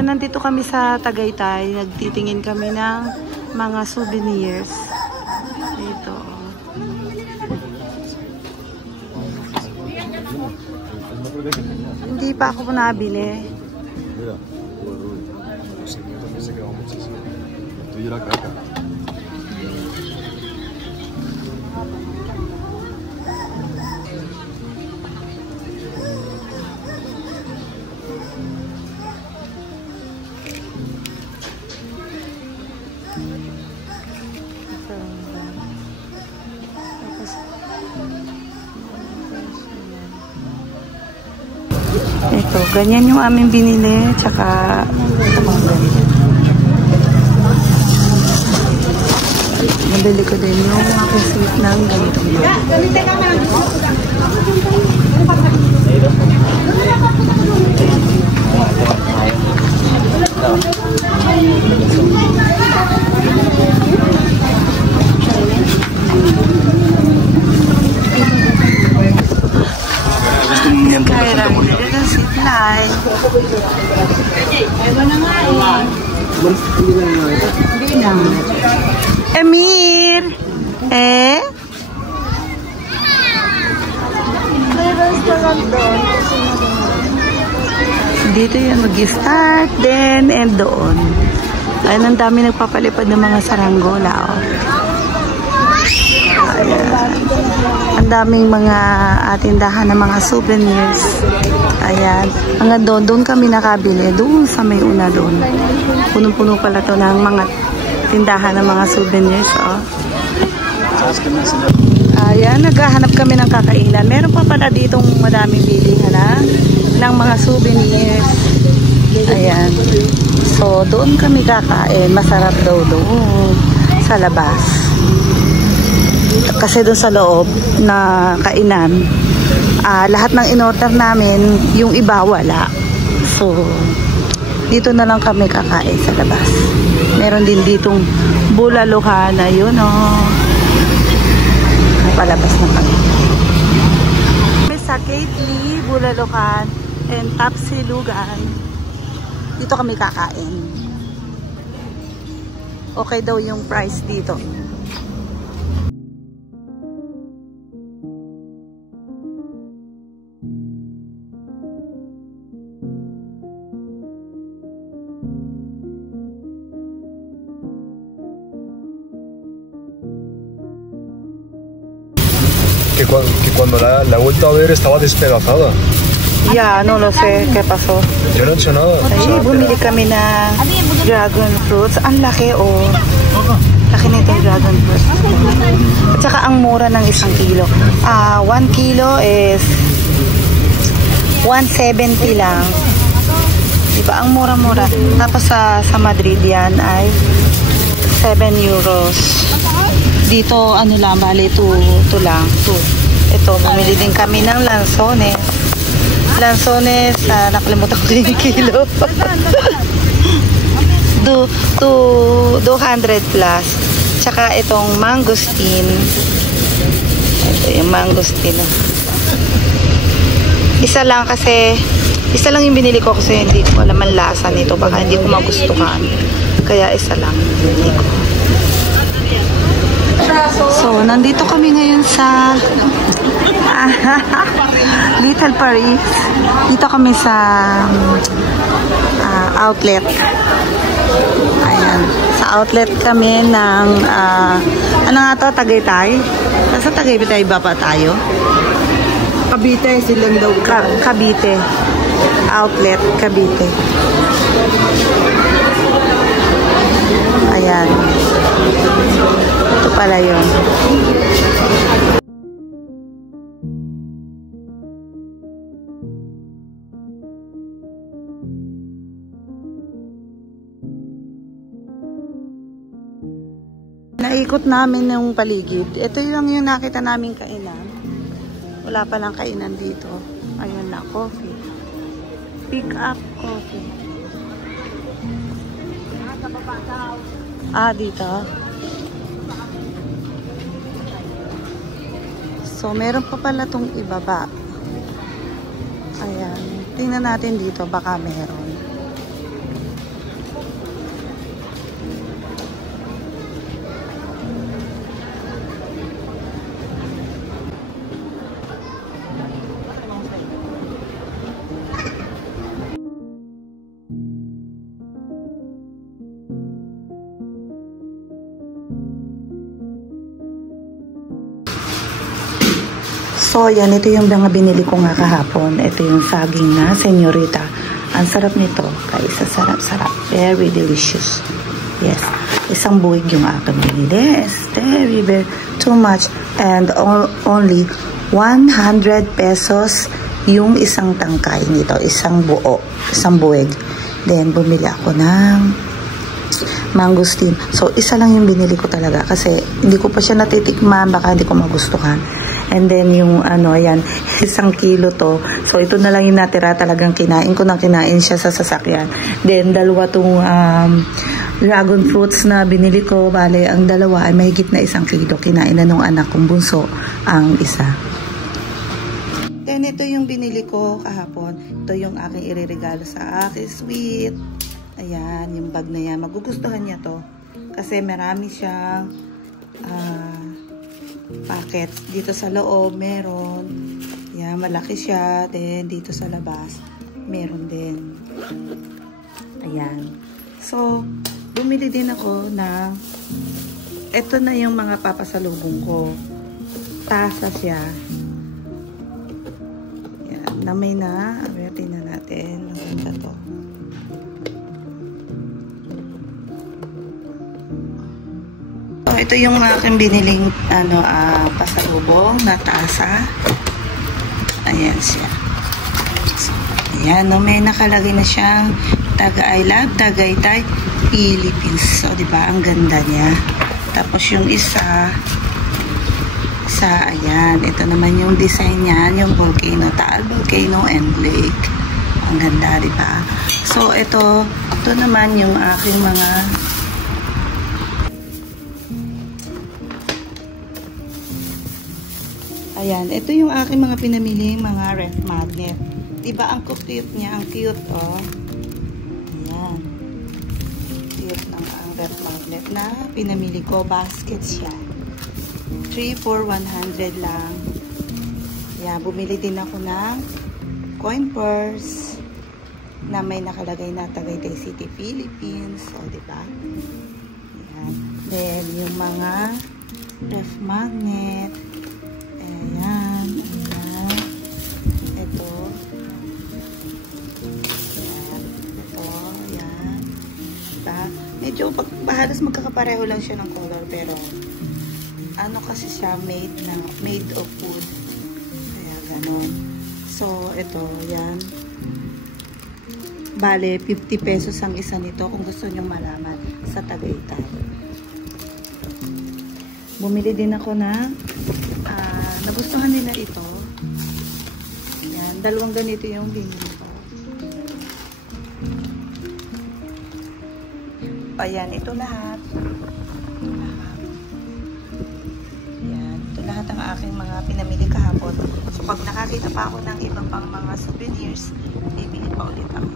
Ayan, nandito kami sa Tagaytay. Nagtitingin kami ng mga souvenirs. Ito. Hindi pa ako nabili. Ito, ganyan yung aming binili, tsaka nabili ko din yung receipt ng ganito. Emir! Dito yan mag-start, then and doon. Ayun, ang dami nagpapalipad ng mga saranggola. Oh. Ayan. Ang daming mga tindahan ng mga souvenirs. Ayan. Hanggang doon kami nakabili. Doon sa may una doon. Punong-puno pala to ng mga tindahan ng mga souvenirs. Oh. Ayan. Naghahanap kami ng kakainan. Meron pa pala ditong madaming bilihan ng mga souvenirs. Ayan. So, doon kami kakain. Masarap daw doon sa labas. Kasi doon sa loob na kainan, lahat ng in-order namin, yung iba wala. So, dito na lang kami kakain sa labas. Meron din ditong bulaluhan na yun, oh. Palabas na kami. Sa Gately, bulaluhan, and Tapsilugan. Dito kami kakain. Okay daw yung price dito. Que cuando la he vuelto a ver estaba despedazada. Ya, no lo sé qué pasó. Yo no he hecho nada. Ay, bumili kami na dragon fruits. Ang laki, oh. Laki nitong dragon fruits. At saka ang mura ng 1 kilo. 1 kilo is 170 lang. Diba? Ang mura-mura. Tapos sa Madrid yan ay 7 euros. Dito, ano lang, bali, 2 lang. 2. Ito, bumili din kami ng lansones. Lansones, nakalimutan ko yung kilo. 200 plus. Tsaka itong mangosteen. Ito yung mangosteen. Isa lang yung binili ko kasi hindi ko alam ang lasa nito. Baka hindi ko magustuhan. Kaya isa lang binili ko. So, nandito kami ngayon sa Little Paris. Dito kami sa outlet. Ayan. Sa outlet kami ng ano nga to? Tagaytay? Nasa Tagaytay ba pa tayo? Cavite, silang daw. Cavite. Outlet, Cavite. Ayan. Ito pala yun. Naikot namin yung paligid. Ito lang yung nakita naming kainan. Wala pa lang kainan dito. Ayun na, coffee. Pick up coffee. Dito. So, meron pa pala tong ibaba. Ayan. Tingnan natin dito. Baka meron. So, yan. Ito yung mga binili ko nga kahapon. Ito yung saging na senyorita. Ang sarap nito. Kaysa sarap-sarap. Very delicious. Yes. Isang buwig yung aking binili. Yes. Very, very too much. And only 100 pesos yung isang tangkay nito. Isang buo. Isang buwig. Then, bumili ako ng mangosteen. So, isa lang yung binili ko talaga kasi hindi ko pa siya natitikman, baka hindi ko magustuhan. And then, yung ayan, 1 kilo to. So, ito na lang yung natira, talagang kinain ko na kinain siya sa sasakyan. Then, 2 tong dragon fruits na binili ko. Bale, ang 2 ay mahigit na 1 kilo. Kinain na nung anak kong bunso ang isa. Then, ito yung binili ko kahapon. Ito yung aking ireregalo sa aking sweet. Ayan, yung bag na yan. Magugustuhan niya to. Kasi marami siyang packet. Dito sa loob, meron. Ayan, malaki siya. Then, dito sa labas, meron din. Ayan. So, bumili din ako ng ito na yung mga papasalubong ko. Tasa siya. Ayan, namay na. Tingnan natin. Maganda to. Ito yung aking biniling pasalubong na tasa. Ayan siya. So, ayan, no, may nakalagay na siyang I love Tagaytay, Philippines. So, diba, ang ganda niya. Tapos yung isa, ayan, ito naman yung design niya, yung volcano, Taal Volcano and Lake. Ang ganda, diba? So, ito naman yung aking mga ayan, ito yung aking mga pinamiling mga ref magnet. Diba ang cute niya? Ang cute, oh. Ayan. Cute ng ang ref magnet na pinamili ko. Basket siya. 3 for 100 lang. Ayan, bumili din ako ng coin purse na may nakalagay na Tagaytay City, Philippines. O, diba? Ayan. Then, yung mga ref magnet. Ayan, ayan. Ito. Ayan. Ito, ayan. Diba? Medyo halos magkakapareho lang siya ng color, pero ano kasi siya, made of wood. Kaya ganon. So, ito, ayan. Bale, 50 pesos ang isa nito kung gusto nyo malaman sa Tagaytay. Bumili din ako na nagustuhan nila ito. Ayan, 2 ganito yung binili ko. Ayan, ito lahat. Ayan, ito lahat ang aking mga pinamili kahapon. So, pag nakakita pa ako ng iba pang mga souvenirs, bibili pa ulit ako.